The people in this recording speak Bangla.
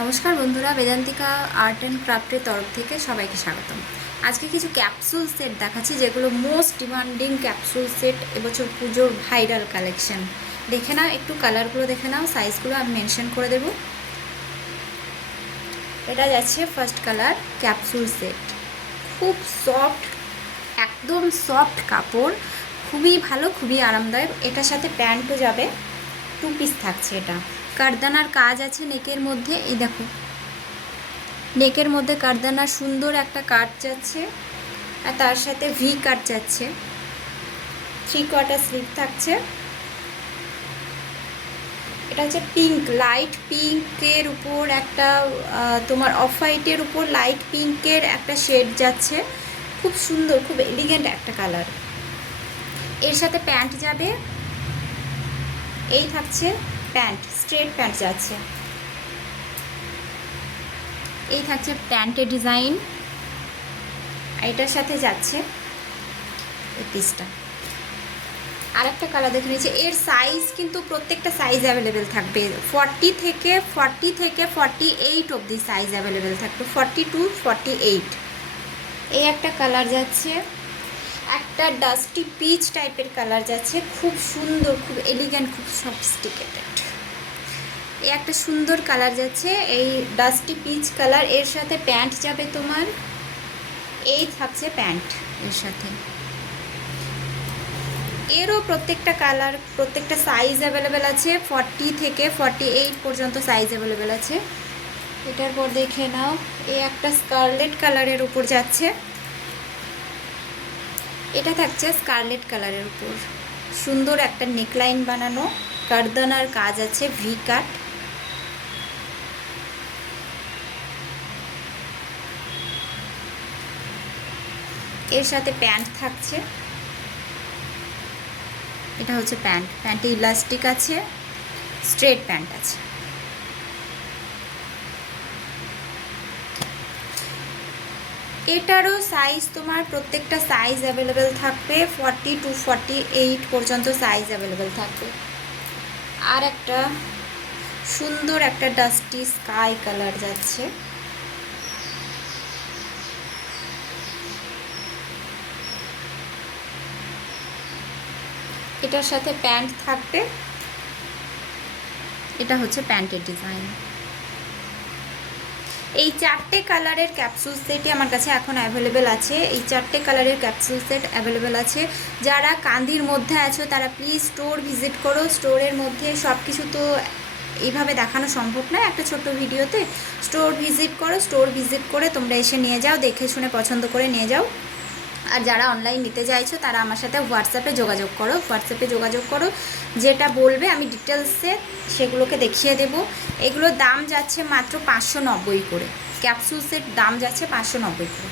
নমস্কার বন্ধুরা, বেদান্তিকা আর্ট অ্যান্ড ক্রাফটের তরফ থেকে সবাইকে স্বাগতম। আজকে কিছু ক্যাপসুল সেট দেখাচ্ছি, যেগুলো মোস্ট ডিমান্ডিং ক্যাপসুল সেট, এবছর পুজোর ভাইরাল কালেকশন। দেখে নাও, একটু কালারগুলো দেখে নাও, সাইজগুলো আমি মেনশন করে দেব। এটা যাচ্ছে ফার্স্ট কালার ক্যাপসুল সেট, খুব সফট, একদম সফট কাপড়, খুবই ভালো, খুবই আরামদায়ক। এটার সাথে প্যান্টও যাবে, 2 পিস থাকছে। এটা কারদানার কাজ আছে নেকের মধ্যে, এই দেখো নেকের মধ্যে কারদানার সুন্দর একটা কাট যাচ্ছে, আর তার সাথে ভি কাট যাচ্ছে, 3/4 স্লিভ থাকছে। এটা হচ্ছে পিঙ্ক, লাইট পিঙ্কের উপর একটা তোমার অফ হোয়াইটের উপর লাইট পিঙ্কের একটা শেড যাচ্ছে, খুব সুন্দর, খুব এলিগেন্ট একটা কালার। এর সাথে প্যান্ট যাবে, এই থাকছে প্যান্ট, স্ট্রেট প্যান্ট যাচ্ছে, এই থাকছে প্যান্টের ডিজাইন। এটার সাথে যাচ্ছে এই পিসটা। আর একটা কালার দেখে নিয়েছি। এর সাইজ কিন্তু প্রত্যেকটা সাইজ অ্যাভেলেবেল থাকবে, 40 থেকে 48 অবধি সাইজ অ্যাভেলেবেল থাকবে, 40 to 48। এই একটা কালার যাচ্ছে, একটা ডাস্টি পিচ টাইপের কালার যাচ্ছে, খুব সুন্দর, খুব এলিগেন্ট, খুব সফিস্টিকেটেড। এই একটা সুন্দর কালার যাচ্ছে, এই ডাস্টি পিচ কালার। এর সাথে প্যান্ট যাবে তোমার, এই থাকছে প্যান্ট এর সাথে। এরও প্রত্যেকটা কালার, প্রত্যেকটা সাইজ অ্যাভেলেবেল আছে, 40 থেকে 48 পর্যন্ত সাইজ অ্যাভেলেবেল আছে। এটার পর দেখে নাও, এই একটা স্কারলেট কালারের উপর যাচ্ছে, এটা থাকছে স্কারলেট কালারের উপর, সুন্দর একটা নেকলাইন বানানো, কারদানার কাজ আছে, ভি কাট। এর সাথে প্যান্ট থাকছে, এটা হচ্ছে প্যান্ট, প্যান্টে ইলাস্টিক আছে, স্ট্রেট প্যান্ট আছে। এটারও সাইজ তোমার প্রত্যেকটা সাইজ অ্যাভেলেবেল থাকবে, 40 to 48 পর্যন্ত সাইজ অ্যাভেলেবেল থাকবে। আর একটা সুন্দর একটা ডাস্টি স্কাই কালার যাচ্ছে, এটার সাথে প্যান্ট থাকবে, এটা হচ্ছে প্যান্টের ডিজাইন। এই 4টে কালারের ক্যাপসুল সেটই আমার কাছে এখন অ্যাভেলেবেল আছে, এই 4টে কালারের ক্যাপসুল সেট অ্যাভেলেবেল আছে। যারা কান্দির মধ্যে আছো তারা প্লিজ স্টোর ভিজিট করো। স্টোরের মধ্যে সব কিছু তো এইভাবে দেখানো সম্ভব না একটা ছোট্ট ভিডিওতে। স্টোর ভিজিট করো, স্টোর ভিজিট করে তোমরা এসে নিয়ে যাও, দেখে শুনে পছন্দ করে নিয়ে যাও। আর যারা অনলাইন নিতে চাইছো তারা আমার সাথে হোয়াটসঅ্যাপে যোগাযোগ করো, যেটা বলবে আমি ডিটেলসে সেগুলোকে দেখিয়ে দেব। এগুলোর দাম যাচ্ছে মাত্র 590 করে, ক্যাপসুল সেট দাম যাচ্ছে 590 করে।